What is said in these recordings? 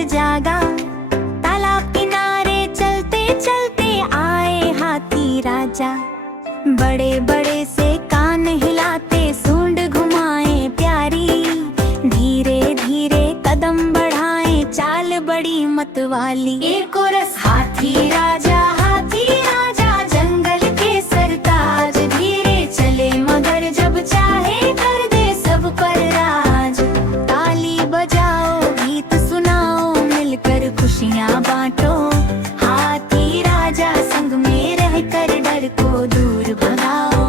कर जागा। तालाब किनारे चलते चलते आए हाथी राजा। बड़े बड़े से कान हिलाते सूंड घुमाए प्यारी। धीरे धीरे कदम बढ़ाए चाल बड़ी मतवाली। एक कोरस हाथी राजा जंगल के सरताज। धीरे चले मगर जब चाहे कर दे सब पर राज। ताली बजाओ गीत सुनाओ मिलकर खुशियाँ बांटो। हाथी राजा संग में रहकर डर को दूर भगाओ।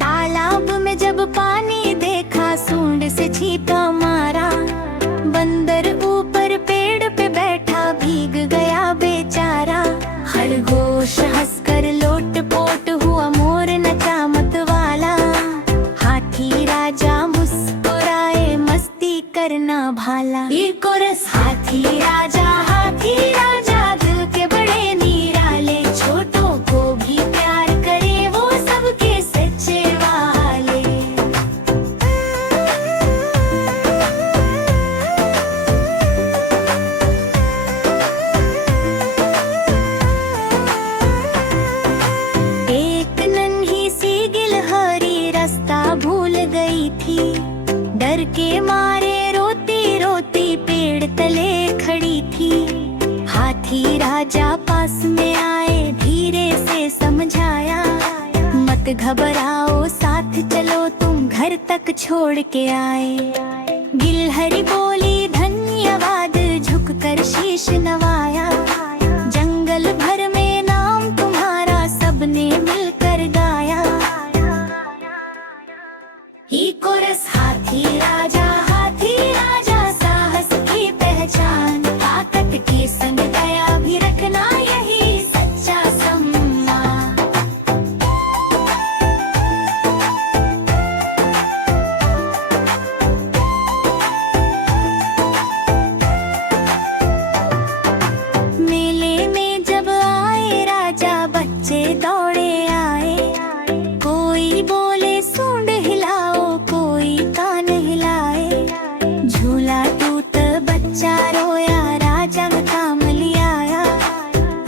तालाब में जब पानी देखा सूंड से छींटा मारा। बंदर ऊपर पेड़ पे बैठा भीग गया बेचारा। खरगोश हंसकर लोट पोट हुआ मोर नचा मतवाला। हाथी राजा मुस्कुराए मस्ती करना भाला। ये कोरस हाथी राजा दिल के बड़े निराले। छोटों को भी प्यार करे वो सबके सच्चे वाले। एक नन्ही सी गिलहरी रास्ता भूल गई थी। डर के मारे रोती रोती पेड़ तले खड़ी थी। हाथी राजा पास में आए धीरे से समझाया। मत घबराओ साथ चलो तुम घर तक छोड़ के आए। गिलहरी बोली धन्यवाद झुककर शीश नवाया। जंगल भर में नाम तुम्हारा सबने मिलकर गाया। ही कोरस हाथी राजा साहस की पहचान। ताकत के संग दया भी रखना यही सच्चा सम्मान। मेले में जब आए राजा बच्चे दौड़े आए। कोई बोले सूंड हिलाओ कोई कान हिलाए। झूला टूट बच्चा रोया राजा काम लिया।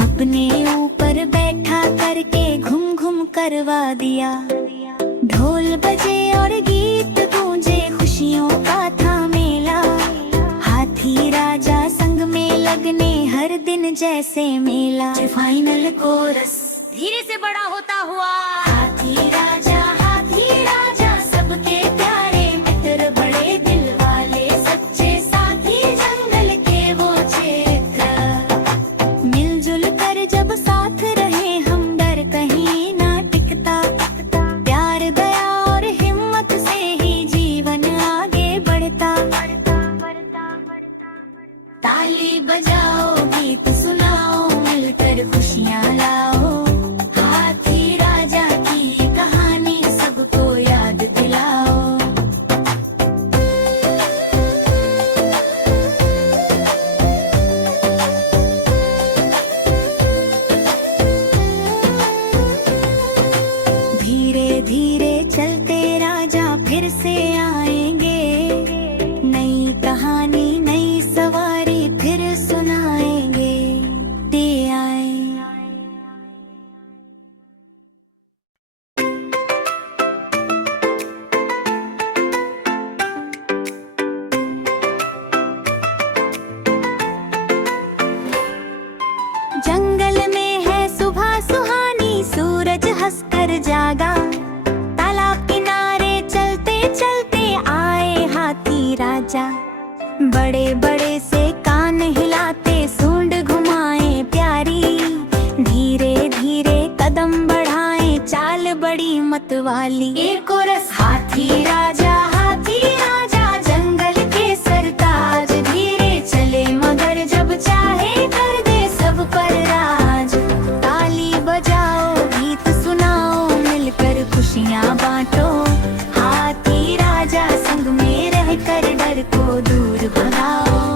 अपने ऊपर बैठा करके घुम घुम करवा दिया। ढोल बजे और गीत गूंजे खुशियों का था मेला। हाथी राजा संग में लगने हर दिन जैसे मेला। फाइनल कोरस धीरे से बड़ा होता हुआ। हाथी राजा सबके प्यारे मित्र बड़े दिल वाले। सच्चे साथी जंगल के वो क्षेत्र। मिलजुल कर जब साथ रहे हम डर कहीं ना टिकता। प्यार दया और हिम्मत से ही जीवन आगे बढ़ता। ताली बजाओ गीत सुनाओ मिलकर खुशियाँ लाओ। हाथी राजा की कहानी सबको याद दिलाओ। धीरे धीरे चलते राजा फिर से आएंगे। नई कहानी नई सवारी फिर सुनाएंगे। ते आए जंगल में है सुबह सुहानी सूरज हंसकर जागा। तालाब किनारे चलते चलते आए हाथी राजा। बड़े बड़े से कान हिलाते सूंड घुमाए प्यारी। धीरे धीरे कदम बढ़ाए चाल बड़ी मतवाली। एक कोरस हाथी राजा जंगल के सरताज। धीरे चले मगर जब चाहे कर दे सब पर राज। ताली बजाओ गीत सुनाओ मिलकर खुशियाँ बांटो। हाथी राजा संग में रहकर डर को दूर भगाओ।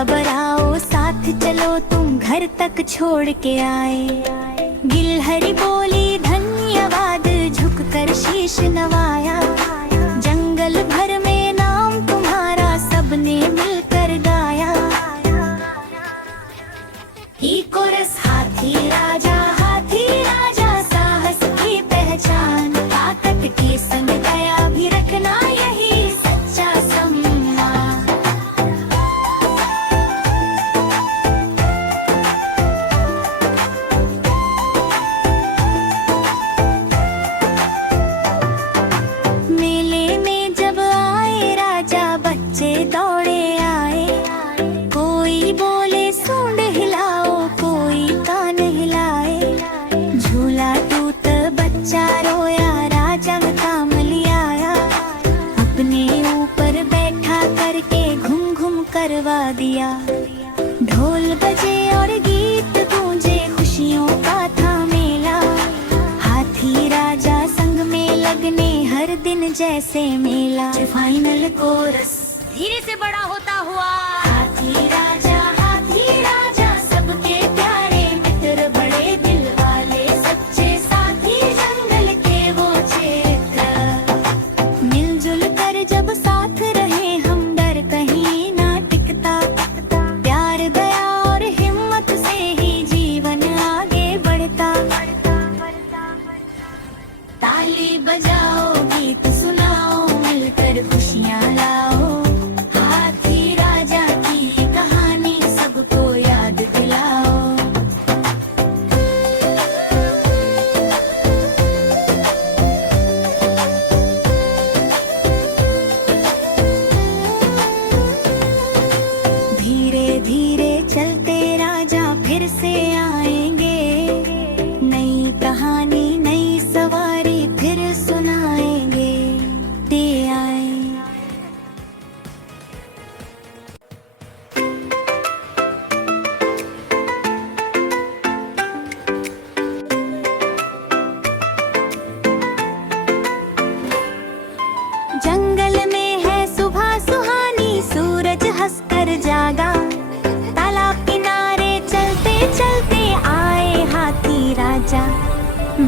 घबराओ साथ चलो तुम घर तक छोड़ के आए। गिलहरी बोली धन्यवाद झुककर शीश नवाया। जंगल भर में नाम तुम्हारा सबने मिलकर गाया। ही कोरस हाथी राजा साहस की पहचान। ताकत के संग दया भी रखना यही सच्चा सम्मान। मेले में जब आए राजा बच्चे दौड़े आए। कोई बोले सूंड हिलाओ कोई कान हिलाए। झूला टूट बच्चा रोया राजा काम लियाया। अपने ऊपर बैठा करके घूम घूम करवा दिया। ढोल बजे और गीत गूंजे खुशियों का था मेला। हाथी राजा संग में लगने हर दिन जैसे मेला। फाइनल कोरस धीरे से बड़ा होता हुआ। हाथी राजा सबके प्यारे मित्र बड़े दिल वाले सच्चे साथी जंगल के वो चेत्र। मिलजुल कर जब साथ रहे हम डर कहीं ना टिकता। प्यार दया और हिम्मत से ही जीवन आगे बढ़ता। ताली बजाओ गीत सुनाओ मिलकर खुशियाँ लाओ। हाथी राजा की कहानी सबको याद दिलाओ। धीरे धीरे चलते राजा फिर से आएंगे। नई कहानी नई सवारी फिर सुनाएंगे। ते आए। जंगल में है सुबह सुहानी सूरज हंसकर जागा। तालाब किनारे चलते चलते आए हाथी राजा।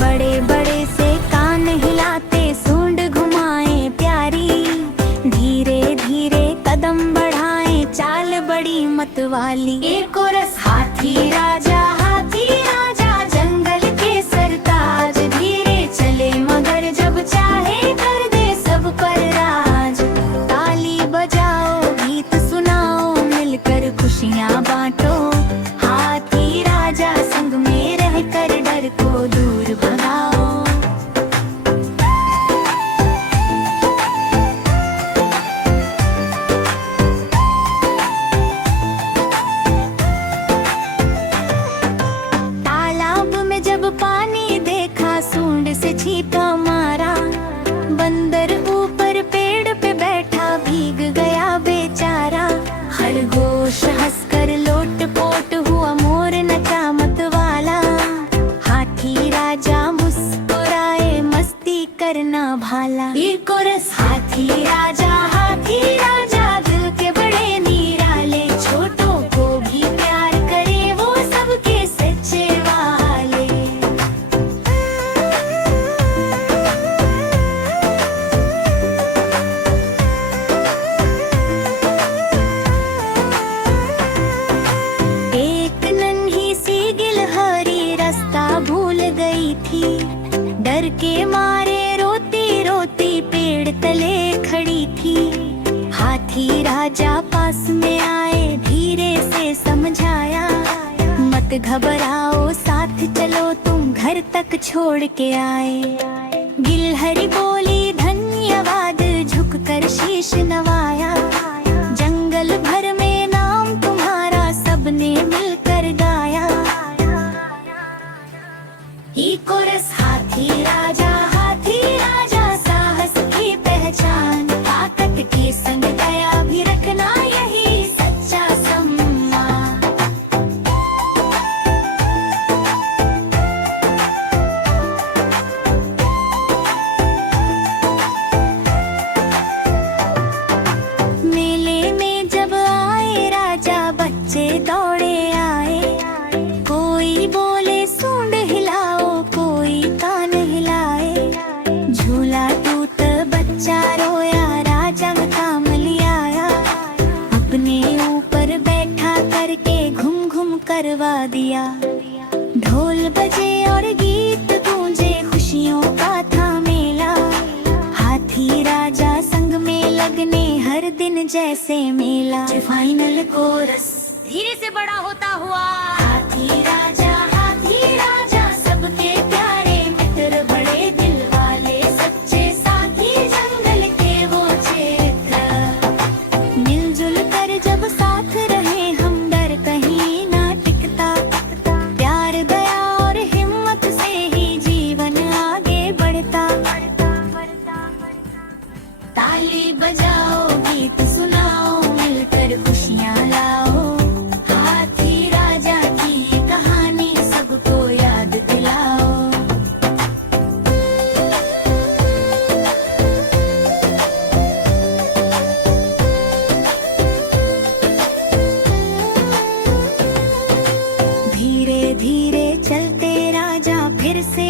बड़े बड़े से कान हिलाते सूंड घुमाए प्यारी। धीरे धीरे कदम बढ़ाए चाल बड़ी मतवाली। एक कोरस हाथी राजा जंगल के सरताज। धीरे चले मगर जब चाहे कर दे सब पर राज। ताली बजाओ गीत सुनाओ मिलकर खुशियाँ बांटो। हाथी राजा संग में रहकर डर को दूर भगाओ। तालाब में जब पानी देखा सूंड से छींटा मारा। बंदर ऊपर पेड़ पे बैठा भीग गया बेचारा। खरगोश हंसकर लोट पोट हुआ मोर नचा मतवाला। हाथी राजा मुस्कुराए मस्ती करना भाला। ये कोरस हाथी राजा दिल के बड़े निराले। छोटों को भी प्यार करे वो सबके सच्चे वाले। एक नन्ही सी गिलहरी रास्ता भूल गई थी। डर के मारे रोती रोती पेड़ तले खड़ी थी। हाथी राजा पास में आए धीरे से समझाया। मत घबराओ साथ चलो तुम घर तक छोड़ के आए। गिलहरी बोली धन्यवाद झुककर शीश नवाया। जंगल भर में नाम तुम्हारा सबने मिलकर गाया। ही कोरस हाथी राजा साहस की पहचान। ताकत के संग दया भी रखना यही सच्चा सम्मान। दिया। ढोल बजे और गीत गूंजे, खुशियों का था मेला। हाथी राजा संग में लगने, हर दिन जैसे मेला। फाइनल कोरस धीरे से बड़ा होता हुआ। हाथी राजा सबके प्यारे मित्र, बड़े दिल वाले सच्चे साथी, जंगल के वो चेत्र। मिलजुल कर जब साथ रहे हम, डर कहीं ना टिकता। प्यार दया और हिम्मत से ही जीवन आगे बढ़ता। ताली बजाओ, गीत सुनाओ, मिलकर खुशियाँ लाओ। हाथी राजा की ये कहानी सबको याद दिलाओ। धीरे धीरे चलते राजा फिर से